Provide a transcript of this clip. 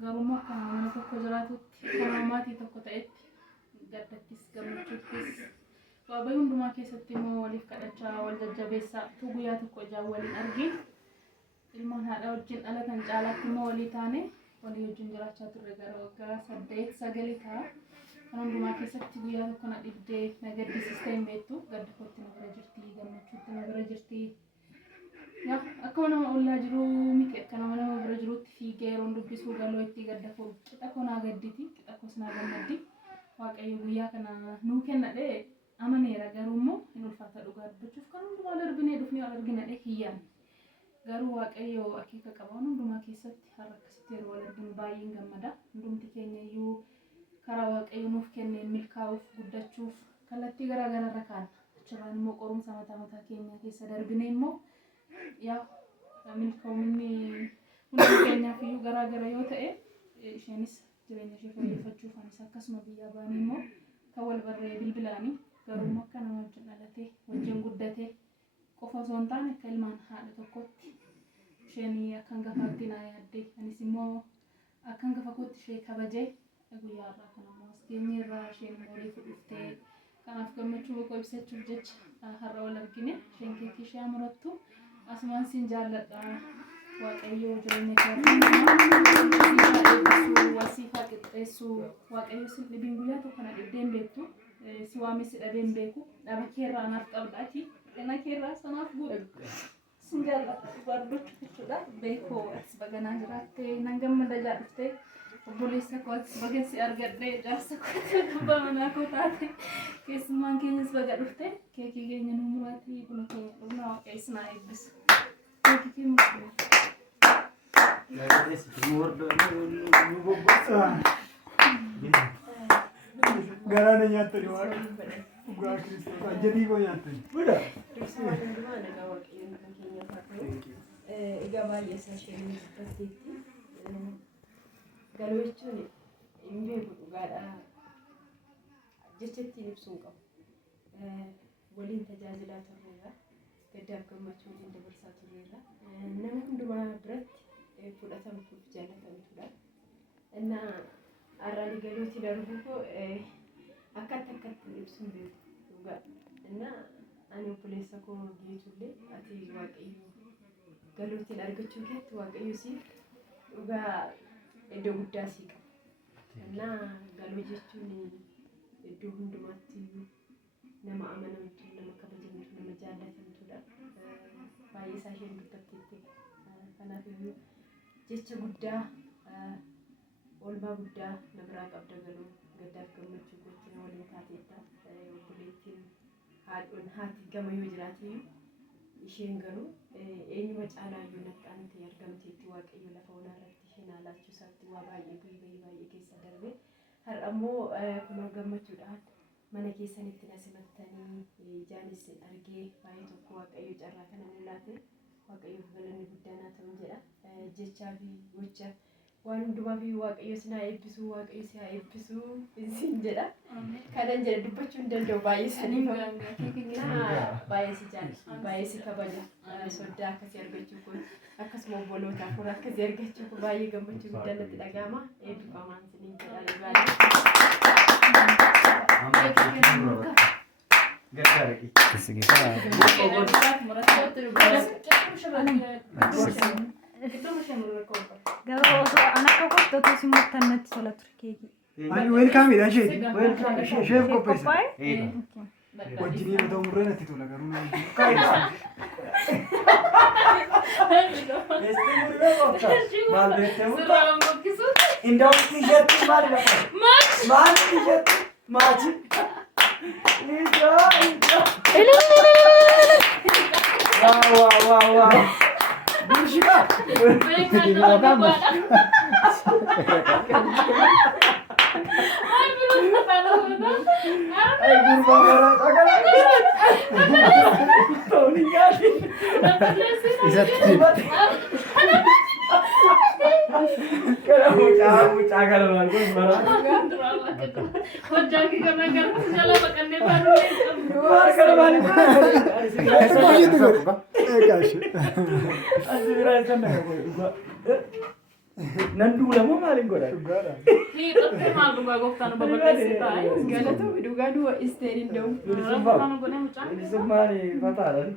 garuu akka mana tokko jiraatutti kan maatii tokko ta'etti gaddattis gammachuuttis waabay hundumaa keessatti immoo waliif kadhachaa wal jajjabeessaa tu guyyaa tokko ijaan waliin argin ilmaan haadha wajjin ala kan caalaatti immoo walii taane walii wajjin jiraachaa turre gara waggaa 8-9 ta'a. Kan hundumaa keessatti guyyaa tokko na dhibdee na gaddisiistee hin beektu gadda kootti na bira jirti gammachuutti na bira jirti. Akka nama ollaa jiru miti akka nama bira jirutti fiigee yeroon dubbisuu galoo itti gadda koo qixa koo naa gadditi qixa koos naa gammaddi. Waaqayyo guyyaa kana nuu kennadhee amaneera garuu immoo hin ulfaata dhugaa dubbachuuf kan hundumaa darbinee dhufnee wal arginadhee hiyyaan. Garuu waaqayyo akeeka qaba hundumaa keessatti har'a akkasitti yeroo wal arginu baay'een gammada. Hundumti keenya iyyuu karaa waaqayyo nuuf kenneen milkaa'uuf guddachuuf kallattii garaa garaarra kaana. Achirraan immoo qorumsa mataa keenya keessa darbinee immoo milkaa'umni hundi keenyaaf iyyuu garaa gara yoo ta'e isheenis jireenya ishee fooyyeffachuuf anis akkasuma biyyaa baanii immoo kan wal barree bilbilaanii garuu akka nama wajjin dhalatee wajjin guddatee qofa osoo hin taane akka ilmaan haadha tokkotti isheen akka hangafaatti naa yaaddee anis immoo akka hangafa kootti ishee kabajee guyyaa irraa kan ammoo as geenye irraa isheen moorii fudhuftee kanaaf gammachuu koo ibsachuuf jecha har'a wal argine isheen keekii ishee amurattu asumaan siin jaalladha waaqayyo jireenya kee wasiifaa qixxeessuu waaqayyo sin dhibin guyyaa tokko na dhibdeen beektu si waames dhabeen beeku dhaba keerraa naaf qabdaati dhina keerraa sanaaf godhu sin jaalladha barbaachuu jechuudha beekoo as baganaa jiraattee nan gammada jaadhuftee obboleessa kootis bagassi argadhee jaarsa kootti abbaa manaa koo taate keessummaan keenyas baga dhufte keekii keenya nu muraatii buna keenya dhugna waaqayyo sinaa eebbisu keekii keenya Garana nyaatani waan dhugaa Kiristoos ajjabii koo nyaatani. Budha. Dursa waan hundumaa nagaa waaqayyoon kan keenyaaf haa ta'u. Egaa baay'ee isaa isheen dubbatteetti. Galuu jechuun hin beeku dhugaadha. Jecha ittiin ibsuu hin qabu. Waliin tajaajilaa turreerra. Gaddaaf gammachuu waliin dabarsaa turreerra. Nama hundumaa biratti fudhatamtuuf jaalatamtudha. Innaa arraan galuutiin arguu koo akkatti ibsuun beeku dhugaa. Innaa ani obboleessa koo geetullee ati waaqayyo galuutiin argachuu keetti waaqayyo siif dhugaa iddoo guddaa sii qaba. Innaa galuu jechuun iddoo hundumaatti nama amanamtu, nama kabajamtu, nama jaallatamtudha. Baay'ee isaa isheen dubbatteetti. Kanaaf iyyuu jecha guddaa oolmaa guddaa na biraa qabda galuu gaddaaf gammachuu gochuun waliin taateetta. Obboleettiin haati gama yoo jiraate isheen garuu eenyuma caalaa iyyuu naqqaantee argamteetti waaqayyo lafa onaa irratti isheen haalaachuu isaatti waa baay'ee keessa darbe. Har'a immoo kunoo gammachuudhaan mana keessanitti na simattanii jaanis argee baay'ee tokko waaqayyo carraa kana nu laate waaqayyoof galanni guddaan haa ta'u jedha. Jechaa fi gocha waan hundumaa fi waaqayyo si haa eebbisu waaqayyo si haa eebbisu isin jedha. Kanan jedha dubbachuu hin danda'u baay'ee sanii baay'ee si jaalladha baay'ee si kabaja soddaa akkasii argachuu kun akkasuma obboloota afur akkasii argachuu kun baay'ee gammachuu guddaan natti dhaga'ama. Eebbifamaan isiniin jedha baay'ee. Gabaa osoo anak tokko otoo si murtannatti tola ture keekii. Ani welkaamidha isheeti. Isheef qopheessa. Wajjin yoo ta'u murree natti tola garuu na maal beektamu? Indoo t-shirtii maal beektamu? Maal t-shirtii? Maachi? Wow. Bullshit. Nan duula moo maaliin godhan? Hiixattee maal dhugaa gooftaan babal'eessitaa? Galatoomi dhugaa du'a isteeriin da'u. Bilisummaan fataadhaan.